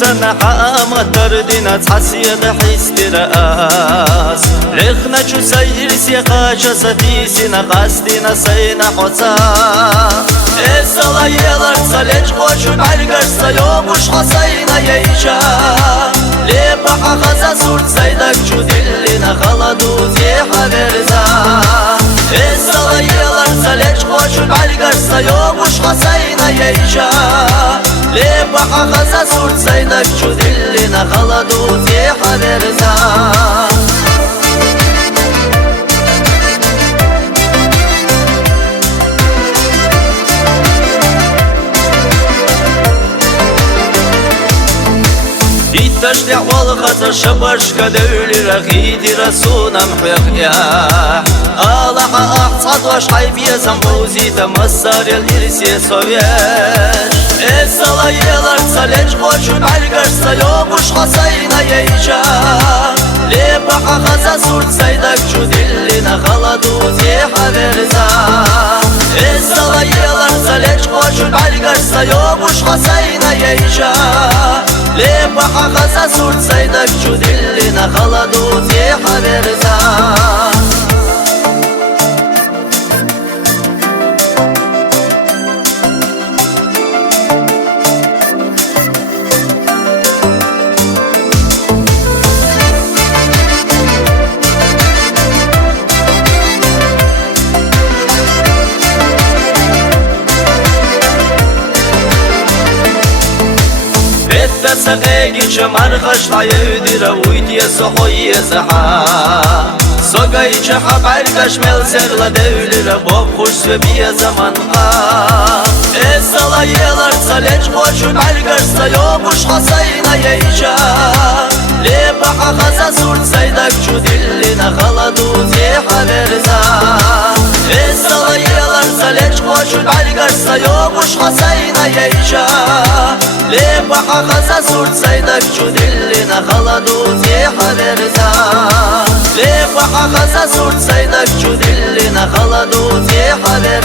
سنة حامة تردنا تحسيد حيستي رأس لخنا شو سير سيقاشة ستيسنا قاستنا سينا حوتا الصلاة يلر سلج خوشو بعرقرسا يومش حسينا ييشا لبحا خزا سورت سيدك شو دلنا خلدو زيحا برزا الصلاة يلر سلج خوشو بعرقرسا يومش حسينا ييشا لبحا خزا سورت سيدك شو دلنا خلدو زيحا برزا تشتع والخطر شبرشك دولي رغيدي رسونا محيقيا آلح أحصد وشحيب يزم بوزي تمسر الإرسي سويش الصلاة يلر سلج خوشو بعرقرسا يومش حسينا ييشا لبحا خزا سورت سيدك شو دلنا خلدو زيحا برزا الصلاة يلر سلج خوشو بعرقرسا يومش حسينا ييشا لبحا خزا سورت سيدك شو دلنا خلدو زيحا برزا سقيقي شمر خشع يودي رويت يسحوي يزحا سقاي شحب عرقش ميل سغلا دولي ربوب خوش سبيا زمانها الصلاة يلر سلج خوشو بعرقرسا يومش حسينا ييشا لبحا خزا سورت سيدك شو دلنا خلدو زيحا برزا الصلاة يلر سلج خوشو بعرقرسا يومش حسينا ييشا لبحا خزا سورت سيدك شو دلنا خلدو زيحا برزا لبحا خزا سورت سيدك شو دلنا خلدو زيحا برزا